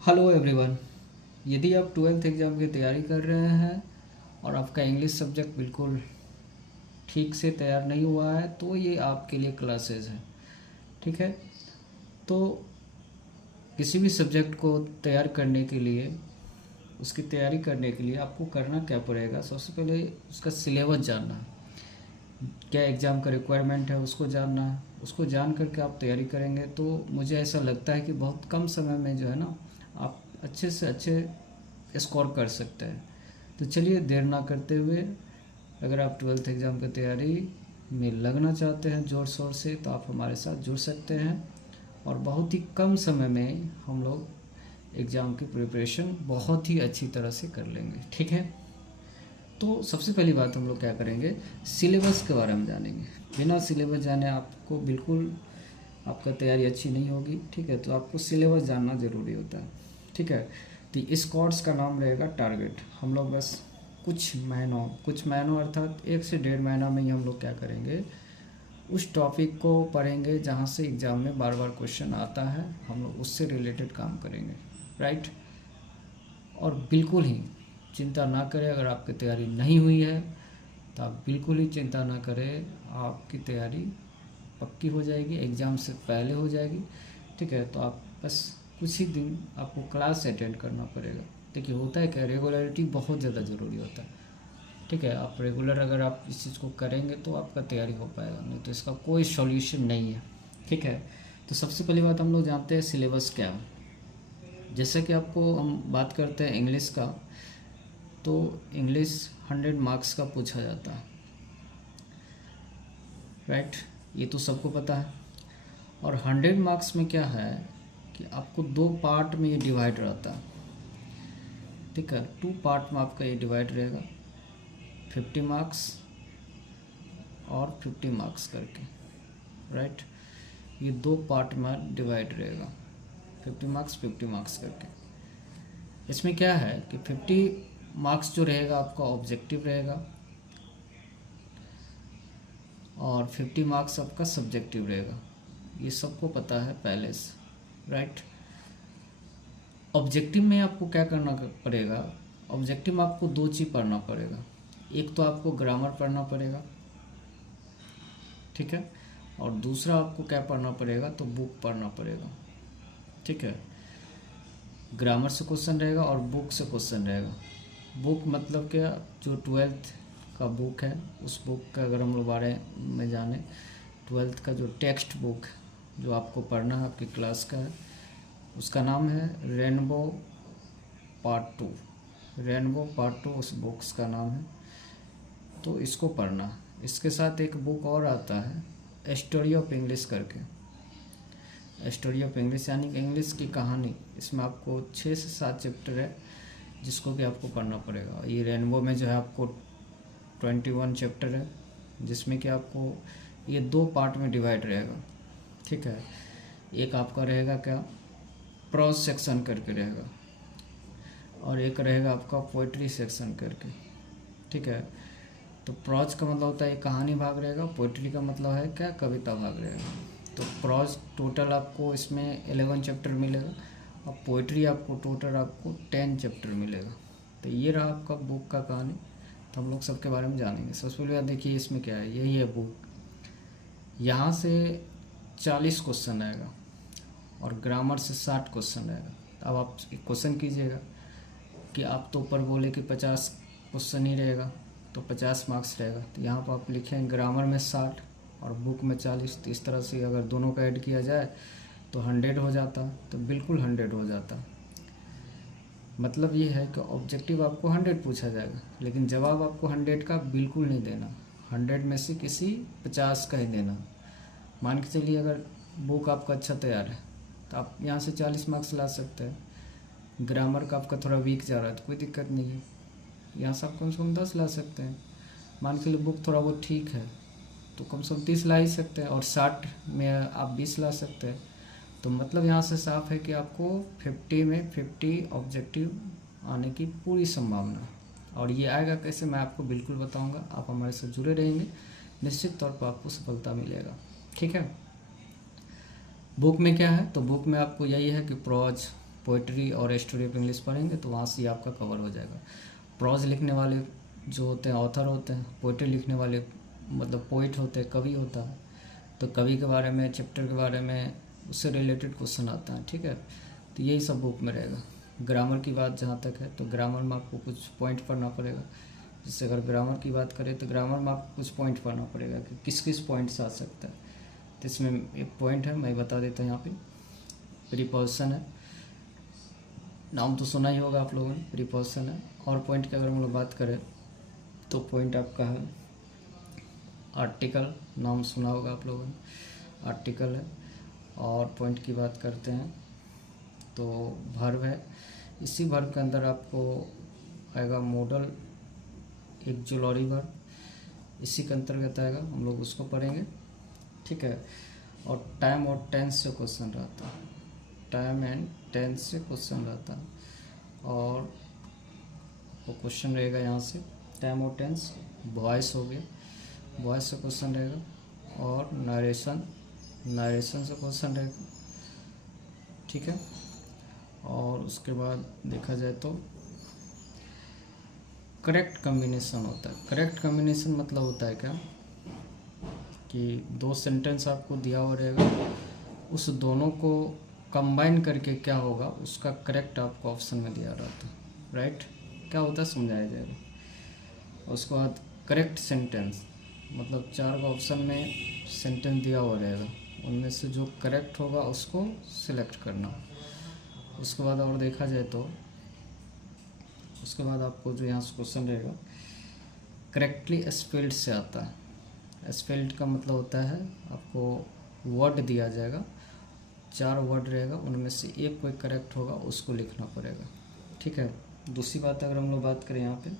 Hello everyone. यदि आप twelfth exam की तैयारी कर रहे हैं और आपका इंग्लिश सब्जेक्ट बिल्कुल ठीक से तैयार नहीं हुआ है तो ये आपके लिए क्लासेस है। ठीक है, तो किसी भी सब्जेक्ट को तैयार करने के लिए, उसकी तैयारी करने के लिए आपको करना क्या पड़ेगा? सबसे पहले उसका सिलेबस जानना है, क्या एग्ज़ाम का रिक्वायरमेंट है उसको जानना है। उसको जान करके आप तैयारी करेंगे तो मुझे ऐसा लगता है कि बहुत कम समय में जो है ना, आप अच्छे से अच्छे स्कोर कर सकते हैं। तो चलिए देर ना करते हुए, अगर आप ट्वेल्थ एग्ज़ाम की तैयारी में लगना चाहते हैं ज़ोर शोर से तो आप हमारे साथ जुड़ सकते हैं और बहुत ही कम समय में हम लोग एग्ज़ाम की प्रिपरेशन बहुत ही अच्छी तरह से कर लेंगे। ठीक है, तो सबसे पहली बात हम लोग क्या करेंगे, सिलेबस के बारे में जानेंगे। बिना सिलेबस जाने आपको बिल्कुल आपका तैयारी अच्छी नहीं होगी। ठीक है, तो आपको सिलेबस जानना ज़रूरी होता है। ठीक है, तो इस कोर्स का नाम रहेगा टारगेट। हम लोग बस कुछ महीनों अर्थात 1 से 1.5 महीना में ही हम लोग क्या करेंगे, उस टॉपिक को पढ़ेंगे जहाँ से एग्ज़ाम में बार बार क्वेश्चन आता है, हम लोग उससे रिलेटेड काम करेंगे। राइट, और बिल्कुल ही चिंता ना करें, अगर आपकी तैयारी नहीं हुई है तो आप बिल्कुल ही चिंता ना करें, आपकी तैयारी पक्की हो जाएगी, एग्ज़ाम से पहले हो जाएगी। ठीक है, तो आप बस कुछ ही दिन आपको क्लास अटेंड करना पड़ेगा। देखिए होता है क्या, रेगुलरिटी बहुत ज़्यादा ज़रूरी होता है। ठीक है, आप रेगुलर अगर आप इस चीज़ को करेंगे तो आपका तैयारी हो पाएगा, नहीं तो इसका कोई सॉल्यूशन नहीं है। ठीक है, तो सबसे पहली बात हम लोग जानते हैं सिलेबस क्या है। जैसे कि आपको हम बात करते हैं इंग्लिश का, तो इंग्लिश 100 मार्क्स का पूछा जाता है। राइट, ये तो सबको पता है। और 100 मार्क्स में क्या है कि आपको 2 पार्ट में ये डिवाइड रहता है। ठीक है, 2 पार्ट में आपका ये डिवाइड रहेगा, 50 मार्क्स और 50 मार्क्स करके। राइट, ये 2 पार्ट में डिवाइड रहेगा, 50 मार्क्स 50 मार्क्स करके। इसमें क्या है कि 50 मार्क्स जो रहेगा आपका ऑब्जेक्टिव रहेगा और 50 मार्क्स आपका सब्जेक्टिव रहेगा। ये सबको पता है पहले से। राइट, ऑब्जेक्टिव में आपको क्या करना पड़ेगा, ऑब्जेक्टिव में आपको 2 चीज़ पढ़ना पड़ेगा। एक तो आपको ग्रामर पढ़ना पड़ेगा, ठीक है, और दूसरा आपको क्या पढ़ना पड़ेगा, तो बुक पढ़ना पड़ेगा। ठीक है, ग्रामर से क्वेश्चन रहेगा और बुक से क्वेश्चन रहेगा। बुक मतलब क्या, जो ट्वेल्थ का बुक है उस बुक का अगर हम लोग बारे में जाने, ट्वेल्थ का जो टेक्स्ट बुक जो आपको पढ़ना है, आपकी क्लास का है, उसका नाम है रेनबो पार्ट 2। रेनबो पार्ट 2 उस बुक्स का नाम है, तो इसको पढ़ना। इसके साथ एक बुक और आता है स्टोरी ऑफ इंग्लिश करके। स्टोरी ऑफ इंग्लिश यानी कि इंग्लिश की कहानी। इसमें आपको 6 से 7 चैप्टर है जिसको कि आपको पढ़ना पड़ेगा। ये रेनबो में जो है आपको 21 चैप्टर है, जिसमें कि आपको ये 2 पार्ट में डिवाइड रहेगा। ठीक है, एक आपका रहेगा क्या, प्रोज सेक्शन करके रहेगा, और एक रहेगा आपका पोइट्री सेक्शन करके। ठीक है, तो प्रोज का मतलब होता है कहानी भाग रहेगा, पोइट्री का मतलब है क्या, कविता भाग रहेगा। तो प्रोज टोटल आपको इसमें 11 चैप्टर मिलेगा और पोइट्री आपको टोटल आपको 10 चैप्टर मिलेगा। तो ये रहा आपका बुक का कहानी। तो हम लोग सबके बारे में जानेंगे। सबसे पहले बात देखिए इसमें क्या है, यही है बुक। यहाँ से 40 क्वेश्चन आएगा और ग्रामर से 60 क्वेश्चन आएगा। अब आप एक क्वेश्चन कीजिएगा कि आप तो ऊपर बोले कि 50 क्वेश्चन ही रहेगा तो 50 मार्क्स रहेगा, तो यहाँ पर आप लिखें ग्रामर में 60 और बुक में 40। तो इस तरह से अगर दोनों का ऐड किया जाए तो 100 हो जाता, तो बिल्कुल 100 हो जाता। मतलब ये है कि ऑब्जेक्टिव आपको 100 पूछा जाएगा, लेकिन जवाब आपको 100 का बिल्कुल नहीं देना, 100 में से किसी 50 का ही देना। मान के चलिए अगर बुक आपका अच्छा तैयार है तो आप यहाँ से 40 मार्क्स ला सकते हैं। ग्रामर का आपका थोड़ा वीक जा रहा है तो कोई दिक्कत नहीं है, यहाँ से आप कम से कम 10 ला सकते हैं। मान के लिए बुक थोड़ा बहुत ठीक है तो कम से कम 30 ला ही सकते हैं, और 60 में आप 20 ला सकते हैं। तो मतलब यहाँ से साफ है कि आपको 50 में 50 ऑब्जेक्टिव आने की पूरी संभावना। और ये आएगा कैसे, मैं आपको बिल्कुल बताऊंगा। आप हमारे साथ जुड़े रहेंगे, निश्चित तौर पर आपको सफलता मिलेगा। ठीक है, बुक में क्या है, तो बुक में आपको यही है कि प्रोज पोइट्री और स्टोरी ऑफ इंग्लिश पढ़ेंगे तो वहाँ से ही आपका कवर हो जाएगा। प्रोज लिखने वाले जो होते हैं ऑथर होते हैं, पोइट्री लिखने वाले मतलब पोइट होते हैं, कवि होता है, तो कवि के बारे में, चैप्टर के बारे में, उससे रिलेटेड क्वेश्चन आता है, ठीक है। तो यही सब बुक में रहेगा। ग्रामर की बात जहाँ तक है तो ग्रामर में आपको कुछ पॉइंट पढ़ना पड़ेगा। जैसे अगर ग्रामर की बात करें तो ग्रामर में आपको कुछ पॉइंट पढ़ना पड़ेगा कि किस किस पॉइंट से आ सकता है। तो इसमें एक पॉइंट है, मैं बता देता हूँ यहाँ पे, प्रीपोजिशन है, नाम तो सुना ही होगा आप लोगों ने, प्रीपोजिशन है। और पॉइंट की अगर हम लोग बात करें तो पॉइंट आपका है आर्टिकल, नाम सुना होगा आप लोगों ने, आर्टिकल है। और पॉइंट की बात करते हैं तो वर्ब है। इसी वर्ब के अंदर आपको आएगा मॉडल, एक जुलॉरी वर्ब, इसी के अंतर्गत आएगा, हम लोग उसको पढ़ेंगे, ठीक है। और टाइम और टेंस से क्वेश्चन रहता है, टाइम एंड टेंस से क्वेश्चन रहता है। और वो क्वेश्चन रहेगा यहाँ से टाइम और टेंस, वॉइस हो गया, वॉइस से क्वेश्चन रहेगा। और नरेशन, नरेशन से क्वेश्चन रहेगा, ठीक है। और उसके बाद देखा जाए तो करेक्ट कम्बिनेशन होता है। करेक्ट कम्बिनेशन मतलब होता है क्या कि दो सेंटेंस आपको दिया हुआ रहेगा, उस दोनों को कंबाइन करके क्या होगा उसका करेक्ट आपको ऑप्शन में दिया रहता है, राइट। क्या होता है समझाया जाएगा। उसके बाद करेक्ट सेंटेंस मतलब 4 ऑप्शन में सेंटेंस दिया हुआ रहेगा, उनमें से जो करेक्ट होगा उसको सिलेक्ट करना। उसके बाद और देखा जाए तो उसके बाद आपको जो यहाँ से क्वेश्चन रहेगा करेक्टली स्पेल्ड से आता है। स्पेल्ड का मतलब होता है आपको वर्ड दिया जाएगा, 4 वर्ड रहेगा, उनमें से एक कोई करेक्ट होगा उसको लिखना पड़ेगा, ठीक है। दूसरी बात अगर हम लोग बात करें यहाँ पे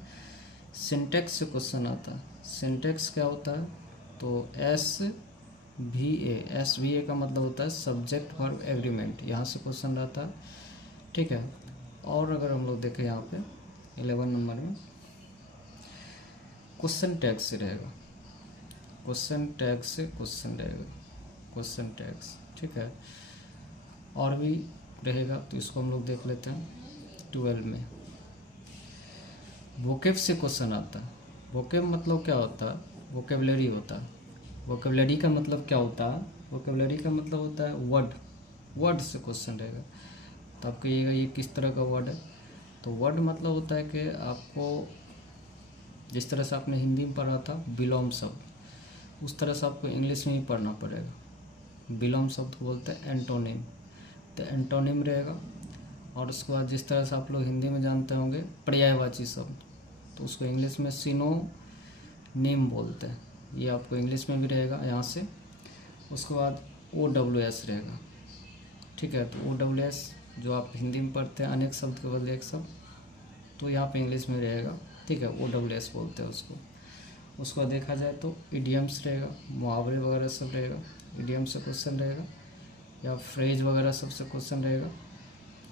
सिंटेक्स से क्वेश्चन आता है। सिंटेक्स क्या होता है तो SVA का मतलब होता है सब्जेक्ट वर्ब एग्रीमेंट, यहाँ से क्वेश्चन रहता है, ठीक है। और अगर हम लोग देखें यहाँ पे 11 नंबर में क्वेश्चन टैग से रहेगा, क्वेश्चन टैग से क्वेश्चन रहेगा, क्वेश्चन टैग्स, ठीक है। और भी रहेगा तो इसको हम लोग देख लेते हैं 12 में। वोकेब से क्वेश्चन आता है। वोकेब मतलब क्या होता है, वोकेबलरी होता है। वोकेबलरी का मतलब क्या होता है, वोकेबलरी का मतलब होता है वर्ड, वर्ड से क्वेश्चन रहेगा। तो आप कहिएगा ये किस तरह का वर्ड है, तो वर्ड मतलब होता है कि आपको जिस तरह से आपने हिंदी में पढ़ा था विलोम शब्द, उस तरह से आपको इंग्लिश में ही पढ़ना पड़ेगा। विलोम शब्द को बोलते हैं एंटोनिम, तो एंटोनिम रहेगा। और उसके बाद जिस तरह से आप लोग हिंदी में जानते होंगे पर्यायवाची शब्द, तो उसको इंग्लिश में सिनोनिम बोलते हैं, ये आपको इंग्लिश में भी रहेगा यहाँ से। उसके बाद OWS रहेगा, ठीक है। तो OWS जो आप हिंदी में पढ़ते हैं अनेक शब्द के बदले एक शब्द, तो यहाँ पे इंग्लिश में रहेगा, ठीक है, OWS बोलते हैं उसको। उसको देखा जाए तो इडियम्स रहेगा, मुहावरे वगैरह सब रहेगा, इडियम से क्वेश्चन रहेगा, या फ्रेज वगैरह सबसे क्वेश्चन रहेगा,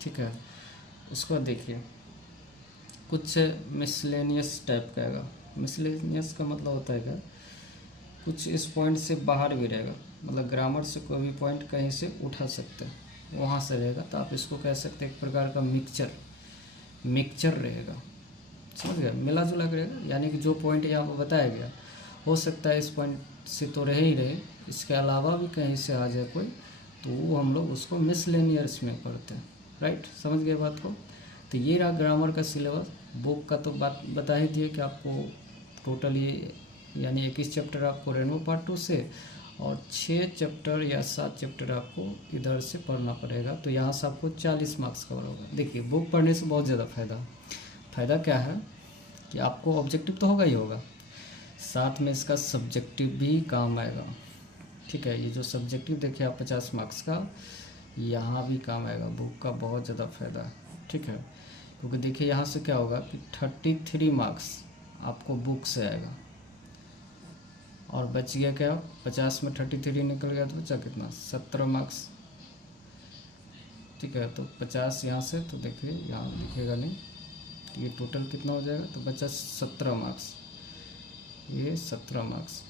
ठीक है। उसको देखिए कुछ मिसलेनियस टाइप का आएगा। मिसलेनियस का मतलब होता है क्या, कुछ इस पॉइंट से बाहर भी रहेगा, मतलब ग्रामर से कोई भी पॉइंट कहीं से उठा सकते हैं, वहाँ से रहेगा, तो आप इसको कह सकते हैं एक प्रकार का मिक्सचर रहेगा, समझ गया, मिला जुला रहेगा। यानी कि जो पॉइंट यहाँ पर बताया गया हो सकता है इस पॉइंट से तो रहे ही रहे, इसके अलावा भी कहीं से आ जाए कोई, तो वो हम लोग उसको मिसलेनियस में पढ़ते हैं, राइट। समझ गए बात को। तो ये रहा ग्रामर का सिलेबस। बुक का तो बात बता ही दिए कि आपको टोटल ये यानी 21 चैप्टर आपको रेनबो पार्ट 2 से और 6 चैप्टर या 7 चैप्टर आपको इधर से पढ़ना पड़ेगा। तो यहाँ से आपको 40 मार्क्स कवर होगा। देखिए बुक पढ़ने से बहुत ज़्यादा फ़ायदा क्या है कि आपको ऑब्जेक्टिव तो होगा ही होगा, साथ में इसका सब्जेक्टिव भी काम आएगा, ठीक है। ये जो सब्जेक्टिव देखिए आप 50 मार्क्स का, यहाँ भी काम आएगा। बुक का बहुत ज़्यादा फ़ायदा है, ठीक है। क्योंकि देखिए यहाँ से क्या होगा कि 33 मार्क्स आपको बुक से आएगा, और बच गया क्या 50 में 33 निकल गया तो बचा कितना 17 मार्क्स, ठीक है। तो 50 यहाँ से, तो देखिए यहाँ दिखेगा नहीं, ये टोटल कितना हो जाएगा, तो बचा 17 मार्क्स, ये 17 मार्क्स,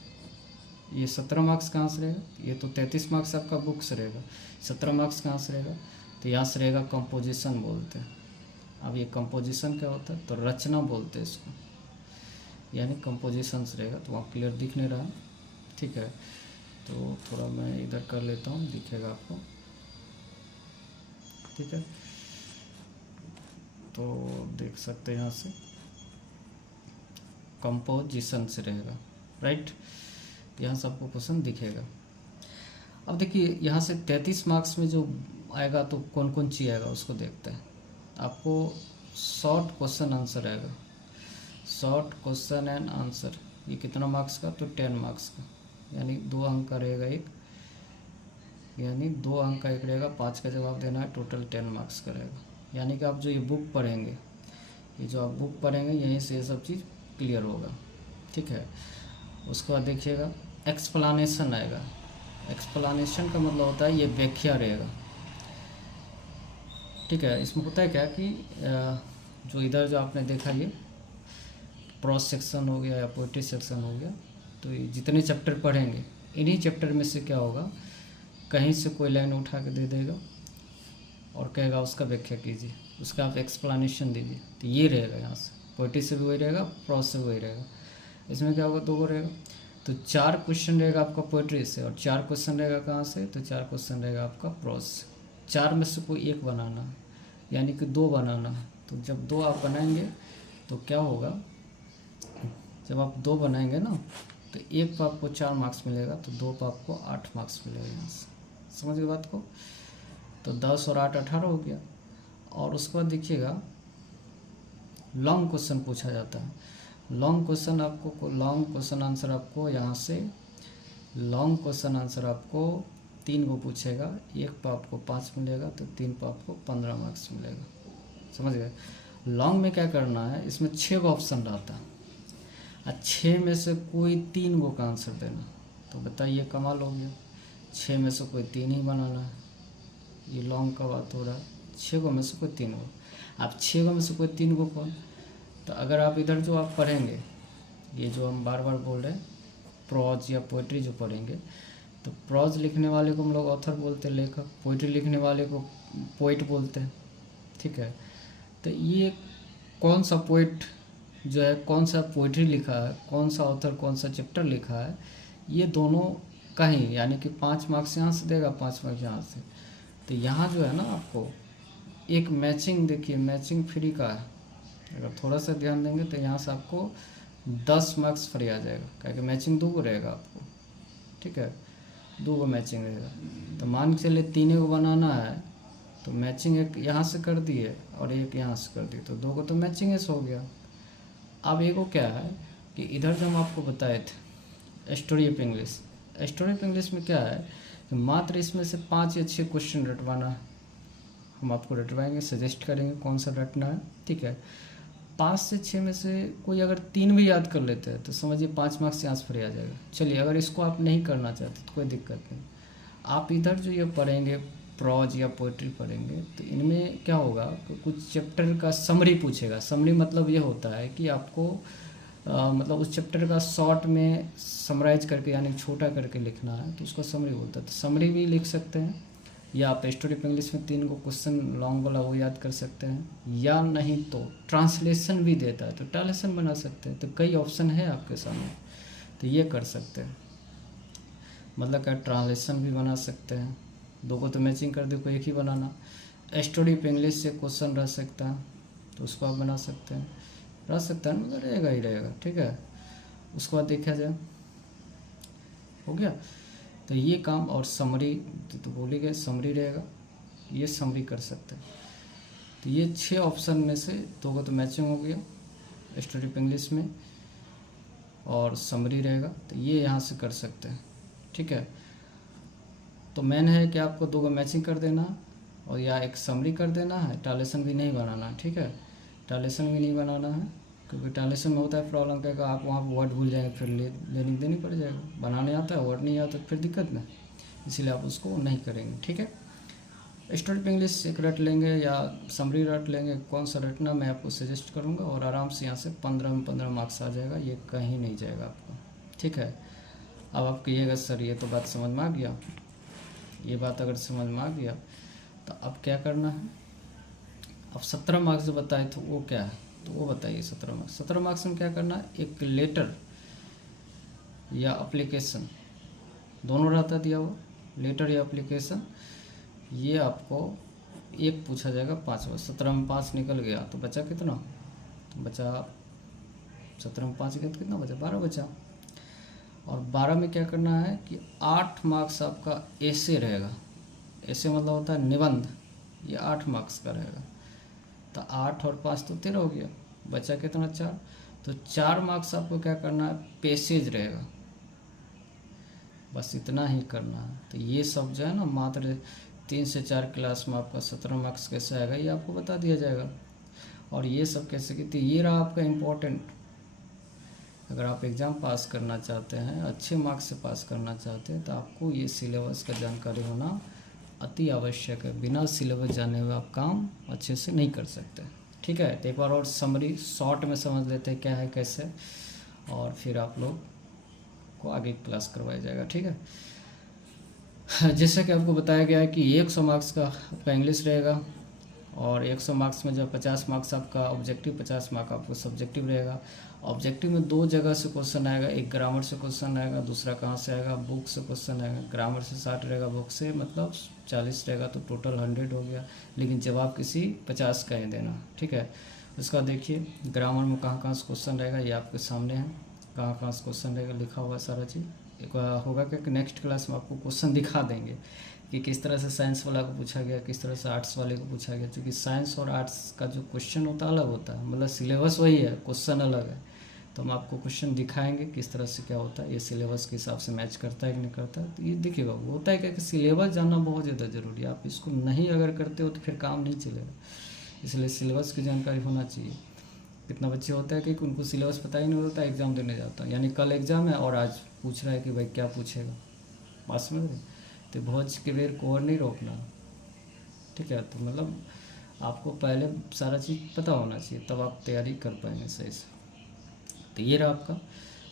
ये 17 मार्क्स कहाँ से रहेगा, ये तो 33 मार्क्स आपका बुक से रहेगा, 17 मार्क्स कहाँ से रहेगा, तो यहाँ से रहेगा कंपोजिशन बोलते हैं। अब ये कंपोजिशन क्या होता है, तो रचना बोलते हैं इसको, यानी कंपोजिशन से रहेगा। तो वहाँ क्लियर दिख नहीं रहा, ठीक है। तो थोड़ा मैं इधर कर लेता हूँ, दिखेगा आपको, ठीक है। तो देख सकते हैं यहाँ से कंपोजिशन से रहेगा, राइट। यहाँ से आपको क्वेश्चन दिखेगा। अब देखिए यहाँ से 33 मार्क्स में जो आएगा तो कौन कौन चीज़ आएगा उसको देखते हैं। आपको शॉर्ट क्वेश्चन आंसर आएगा, शॉर्ट क्वेश्चन एंड आंसर, ये कितना मार्क्स का, तो 10 मार्क्स का, यानी 2 अंक का रहेगा एक, यानी 2 अंक का एक रहेगा, 5 का जवाब देना है, टोटल 10 मार्क्स का रहेगा। यानी कि आप जो ये बुक पढ़ेंगे, ये जो आप बुक पढ़ेंगे यहीं से ये सब चीज़ क्लियर होगा, ठीक है। उसके बाद देखिएगा एक्सप्लानेशन आएगा। एक्सप्लानेशन का मतलब होता है ये व्याख्या रहेगा, ठीक है। इसमें होता है क्या कि जो इधर जो आपने देखा ये प्रोज सेक्शन हो गया या पोएट्री सेक्शन हो गया, तो ये जितने चैप्टर पढ़ेंगे इन्हीं चैप्टर में से क्या होगा, कहीं से कोई लाइन उठा के दे देगा और कहेगा उसका व्याख्या कीजिए, उसका आप एक्सप्लानेशन दीजिए। तो ये रहेगा, यहाँ से पोएट्री से भी वही रहेगा, प्रोज से भी वही रहेगा। इसमें क्या होगा, 2 को रहेगा, तो 4 क्वेश्चन रहेगा आपका पोएट्री से और 4 क्वेश्चन रहेगा कहाँ से, तो 4 क्वेश्चन रहेगा आपका प्रोज से। 4 में से कोई एक बनाना है, यानी कि 2 बनाना है। तो जब 2 आप बनाएंगे तो क्या होगा, जब आप 2 बनाएंगे ना, तो 1 पर आपको 4 मार्क्स मिलेगा, तो 2 पर आपको 8 मार्क्स मिलेगा। यहाँ से समझ गए बात को। तो 10 और 8 18 हो गया। और उसके बाद देखिएगा लॉन्ग क्वेश्चन पूछा जाता है। लॉन्ग क्वेश्चन आपको, लॉन्ग क्वेश्चन आंसर आपको यहाँ से, लॉन्ग क्वेश्चन आंसर आपको 3 को पूछेगा, 1 पर आपको 5 मिलेगा, तो 3 पर आपको 15 मार्क्स मिलेगा। समझ गए। लॉन्ग में क्या करना है, इसमें 6 का ऑप्शन रहता है और 6 में से कोई 3 को का आंसर देना। तो बताइए कमाल हो गया, 6 में से कोई 3 ही बनाना है। ये लॉन्ग का बात हो रहा है, 6 को में से कोई 3 को। आप 6 को में से कोई 3 को कौन, तो अगर आप इधर जो आप पढ़ेंगे, ये जो हम बार बार बोल रहे हैं प्रोज या पोइट्री जो पढ़ेंगे, तो प्रोज लिखने वाले को हम लोग ऑथर बोलते हैं, लेखक। पोइट्री लिखने वाले को पोइट बोलते हैं, ठीक है। तो ये कौन सा पोइट जो है, कौन सा पोइट्री लिखा है, कौन सा ऑथर कौन सा चैप्टर लिखा है, ये दोनों का ही, यानी कि 5 मार्क्स यहाँ से देगा, 5 मार्क्स यहाँ से। तो यहाँ जो है ना आपको एक मैचिंग, देखिए मैचिंग फ्री का है, अगर थोड़ा सा ध्यान देंगे तो यहाँ से आपको 10 मार्क्स फ्री आ जाएगा, क्योंकि मैचिंग 2 को रहेगा आपको, ठीक है, 2 को मैचिंग रहेगा। तो मान के चलिए 3 को बनाना है, तो मैचिंग एक यहाँ से कर दिए और एक यहाँ से कर दिए, तो 2 को तो मैचिंग ऐसे हो गया। अब एक को क्या है कि इधर जो हम आपको बताए थे story of English, story of English में क्या है कि मात्र इसमें से 5 या 6 क्वेश्चन रटवाना है। हम आपको रटवाएंगे, सजेस्ट करेंगे कौन सा रटना है, ठीक है। 5 से 6 में से कोई अगर 3 भी याद कर लेते हैं तो समझिए 5 मार्क्स यहाँ से फ्री आ जाएगा। चलिए अगर इसको आप नहीं करना चाहते तो कोई दिक्कत नहीं, आप इधर जो ये पढ़ेंगे प्रोज या पोइट्री पढ़ेंगे, तो इनमें क्या होगा कि कुछ चैप्टर का समरी पूछेगा। समरी मतलब ये होता है कि आपको मतलब उस चैप्टर का शॉर्ट में समराइज करके, यानी छोटा करके लिखना है, तो उसको समरी बोलता है। तो समरी भी लिख सकते हैं, या आप स्टोरी ऑफ इंग्लिश में 3 को क्वेश्चन लॉन्ग वाला वो याद कर सकते हैं, या नहीं तो ट्रांसलेशन भी देता है तो ट्रांसलेशन बना सकते हैं। तो कई ऑप्शन है आपके सामने, तो ये कर सकते हैं। मतलब क्या, ट्रांसलेशन भी बना सकते हैं, 2 को तो मैचिंग कर दे, कोई एक ही बनाना। स्टोरी ऑफ इंग्लिश से क्वेश्चन रह सकता है तो उसको आप बना सकते हैं, रह सकता है, मतलब रहेगा ही रहेगा, ठीक है। उसके बाद देखा जाए, हो गया। तो ये काम, और समरी तो भूल ही गए, समरी रहेगा, ये समरी कर सकते हैं। तो ये 6 ऑप्शन में से 2 को तो मैचिंग हो गया स्टोरी ऑफ इंग्लिश में, और समरी रहेगा, तो ये यहाँ से कर सकते हैं, ठीक है। तो मेन है कि आपको 2 को मैचिंग कर देना और या एक समरी कर देना है, ट्रांसलेशन भी नहीं बनाना है, ठीक है। ट्रांसलेशन भी नहीं बनाना है, क्योंकि ट्रांसलेशन में होता है प्रॉब्लम क्या, आप वहाँ वर्ड भूल जाएंगे, फिर लेनी देनी पड़ जाएगा। बनाने आता है, वर्ड नहीं आता, फिर दिक्कत ना, इसीलिए आप उसको नहीं करेंगे, ठीक है। स्टोरी ऑफ इंग्लिश एक रट लेंगे या समरी रट लेंगे, कौन सा रटना मैं आपको सजेस्ट करूँगा, और आराम से यहाँ से 15 में 15 मार्क्स आ जाएगा, ये कहीं नहीं जाएगा आपको, ठीक है। अब आप कहिएगा सर ये तो बात समझ में आ गया, ये बात अगर समझ में आ गया तो अब क्या करना है, अब 17 मार्क्स जो बताए थे वो क्या है, तो वो बताइए। 17 मार्क्स में क्या करना है, एक लेटर या एप्लीकेशन दोनों रहता दिया हुआ, लेटर या एप्लीकेशन, ये आपको एक पूछा जाएगा 5 बार। 17 में 5 निकल गया तो बचा कितना, तो बचा 17 में 5 गया तो कितना बचा, 12 बचा। और 12 में क्या करना है कि 8 मार्क्स आपका ऐसे रहेगा, ऐसे मतलब होता है निबंध, ये 8 मार्क्स का रहेगा। तो 8 और 5 तो 13 हो गया, बचा कितना 4। तो 4 मार्क्स आपको क्या करना है, पैसेज रहेगा, बस इतना ही करना है। तो ये सब जो है ना मात्र 3 से 4 क्लास में आपका 17 मार्क्स कैसे आएगा ये आपको बता दिया जाएगा। और ये सब कैसे की, तो ये रहा आपका इम्पोर्टेंट। अगर आप एग्ज़ाम पास करना चाहते हैं, अच्छे मार्क्स से पास करना चाहते हैं, तो आपको ये सिलेबस का जानकारी होना अति आवश्यक है। बिना सिलेबस जाने हुए आप काम अच्छे से नहीं कर सकते। ठीक है, तो एक बार और समरी शॉर्ट में समझ लेते हैं क्या है कैसे, और फिर आप लोग को आगे क्लास करवाया जाएगा। ठीक है, जैसा कि आपको बताया गया है कि 100 मार्क्स का आपका इंग्लिश रहेगा, और 100 मार्क्स में जो 50 मार्क्स आपका ऑब्जेक्टिव, 50 मार्क्स आपको सब्जेक्टिव रहेगा। ऑब्जेक्टिव में 2 जगह से क्वेश्चन आएगा, एक ग्रामर से क्वेश्चन आएगा, दूसरा कहाँ से आएगा, बुक से क्वेश्चन आएगा। ग्रामर से 60 रहेगा, बुक से मतलब 40 रहेगा, तो टोटल 100 हो गया। लेकिन जवाब किसी 50 का ही देना। ठीक है, उसका देखिए ग्रामर में कहाँ कहाँ से क्वेश्चन रहेगा, ये आपके सामने है, कहाँ कहाँ से क्वेश्चन रहेगा लिखा हुआ सारा चीज़। एक होगा कि नेक्स्ट क्लास में आपको क्वेश्चन दिखा देंगे कि किस तरह से साइंस वाला को पूछा गया, किस तरह से आर्ट्स वाले को पूछा गया। क्योंकि साइंस और आर्ट्स का जो क्वेश्चन होता है अलग होता है, मतलब सिलेबस वही है, क्वेश्चन अलग है। तो हम आपको क्वेश्चन दिखाएंगे किस तरह से क्या होता है, ये सिलेबस के हिसाब से मैच करता है कि नहीं करता है। तो ये देखिएगा होता है क्या कि सिलेबस जानना बहुत ज़्यादा ज़रूरी है। आप इसको नहीं अगर करते हो तो फिर काम नहीं चलेगा, इसलिए सिलेबस की जानकारी होना चाहिए। कितना बच्चे होते हैं कि उनको सिलेबस पता ही नहीं होता, एग्ज़ाम देने जाता है, यानी कल एग्ज़ाम है और आज पूछ रहा है कि भाई क्या पूछेगा, पास में। तो बहुत के बेर कोहर नहीं रोकना। ठीक है, तो मतलब आपको पहले सारा चीज़ पता होना चाहिए, तब आप तैयारी कर पाएंगे सही से। तो ये रहा आपका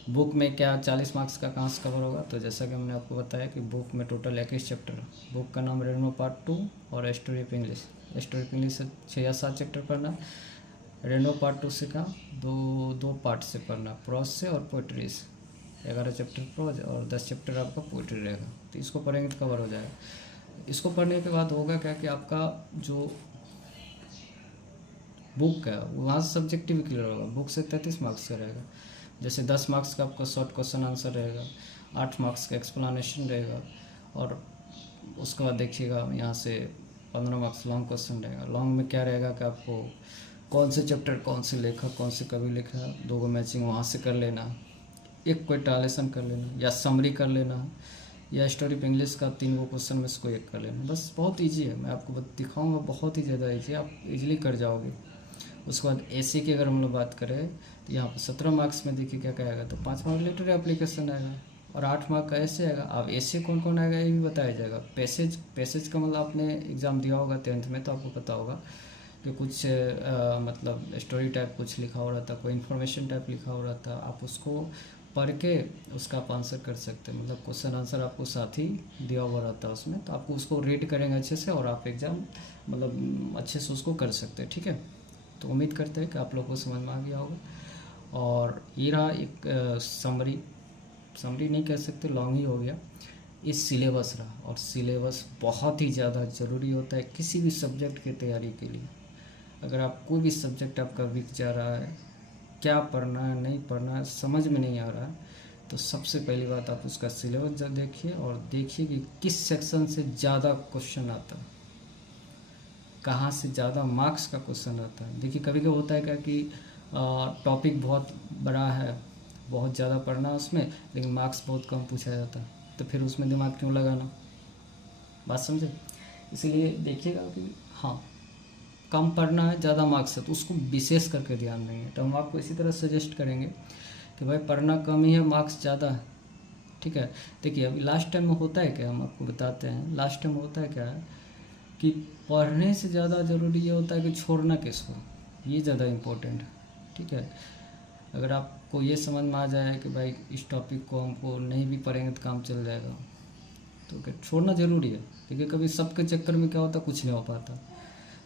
बुक में क्या 40 मार्क्स का कहाँ से कवर होगा। तो जैसा कि हमने आपको बताया कि बुक में टोटल 21 चैप्टर, बुक का नाम रेनो पार्ट 2 और story of English. Story of English से 6 या 7 चैप्टर पढ़ना, रेनो पार्ट 2 से का दो पार्ट से पढ़ना, प्रोज से और पोइट्री से। 11 चैप्टर प्रोज और 10 चैप्टर आपका पोइट्री रहेगा। तो इसको पढ़ेंगे तो कवर हो जाएगा। इसको पढ़ने के बाद होगा क्या कि आपका जो बुक है वहाँ से सब्जेक्टिव क्लियर होगा। बुक से 33 मार्क्स का रहेगा, जैसे 10 मार्क्स का आपका शॉर्ट क्वेश्चन आंसर रहेगा, 8 मार्क्स का एक्सप्लेनेशन रहेगा, और उसके बाद देखिएगा यहाँ से 15 मार्क्स लॉन्ग क्वेश्चन रहेगा। लॉन्ग में क्या रहेगा कि आपको कौन से चैप्टर, कौन से लेखक, कौन से कवि लिखा, 2 मैचिंग वहाँ से कर लेना, एक कोई ट्रांसलेशन कर लेना, या समरी कर लेना, या स्टोरी ऑफ इंग्लिश का 3 क्वेश्चन में से कोई एक कर लेना। बस बहुत ईजी है, मैं आपको दिखाऊंगा, बहुत ही ज़्यादा ईजी है, आप इजीली कर जाओगे। उसके बाद एसी की अगर हम लोग बात करें तो यहाँ पर 17 मार्क्स में देखिए क्या क्या आएगा, तो 5 मार्क लेटर एप्लीकेशन आएगा और 8 मार्क का ऐसे आएगा। अब ऐसे कौन कौन आएगा ये भी बताया जाएगा। पैसेज का मतलब आपने एग्ज़ाम दिया होगा 10th में, तो आपको पता होगा कि कुछ मतलब स्टोरी टाइप कुछ लिखा हो रहा था, कोई इन्फॉर्मेशन टाइप लिखा हो रहा था, आप उसको पढ़ के उसका आप आंसर कर सकते हैं। मतलब क्वेश्चन आंसर आपको साथ ही दिया हुआ रहता है उसमें, तो आपको उसको रीड करेंगे अच्छे से और आप एग्ज़ाम मतलब अच्छे से उसको कर सकते हैं। ठीक है, तो उम्मीद करते हैं कि आप लोगों को समझ में आ गया होगा। और ये रहा एक समरी नहीं कह सकते, लॉन्ग ही हो गया, इस सिलेबस रहा। और सिलेबस बहुत ही ज़्यादा ज़रूरी होता है किसी भी सब्जेक्ट की तैयारी के लिए। अगर आप कोई भी सब्जेक्ट आपका वीक जा रहा है, क्या पढ़ना है नहीं पढ़ना है समझ में नहीं आ रहा है, तो सबसे पहली बात आप उसका सिलेबस देखिए और देखिए कि किस सेक्शन से ज़्यादा क्वेश्चन आता है, कहाँ से ज़्यादा मार्क्स का क्वेश्चन आता है। देखिए कभी कभी होता है क्या कि टॉपिक बहुत बड़ा है, बहुत ज़्यादा पढ़ना है उसमें, लेकिन मार्क्स बहुत कम पूछा जाता है, तो फिर उसमें दिमाग क्यों लगाना, बात समझे। इसीलिए देखिएगा कि हाँ कम पढ़ना है, ज़्यादा मार्क्स है, तो उसको विशेष करके ध्यान देंगे। तो हम आपको इसी तरह सजेस्ट करेंगे कि भाई पढ़ना कम ही है, मार्क्स ज़्यादा है। ठीक है, देखिए अभी लास्ट टाइम में होता है क्या, हम आपको बताते हैं। लास्ट टाइम होता है क्या है कि पढ़ने से ज़्यादा ज़रूरी ये होता है कि छोड़ना किसको, ये ज़्यादा इम्पोर्टेंट है। ठीक है, अगर आपको ये समझ में आ जाए कि भाई इस टॉपिक को हमको नहीं भी पढ़ेंगे तो काम चल जाएगा, तो क्या छोड़ना ज़रूरी है, क्योंकि कभी सबके चक्कर में क्या होता है, कुछ नहीं हो पाता।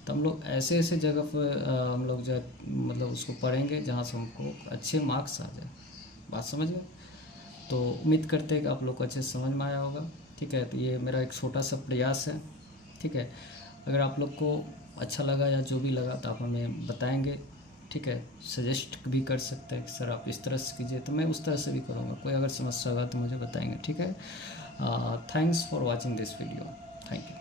तो हम लोग ऐसे ऐसे जगह पर हम लोग जो है मतलब उसको पढ़ेंगे जहाँ से हमको अच्छे मार्क्स आ जाए। बात समझ गए? तो उम्मीद करते हैं कि आप लोग को अच्छे से समझ में आया होगा। ठीक है, तो ये मेरा एक छोटा सा प्रयास है। ठीक है, अगर आप लोग को अच्छा लगा या जो भी लगा तो आप हमें बताएंगे। ठीक है, सजेस्ट भी कर सकते हैं कि सर आप इस तरह से कीजिए, तो मैं उस तरह से भी करूँगा। कोई अगर समस्या होगा तो मुझे बताएंगे। ठीक है, thanks for watching this video. Thank you.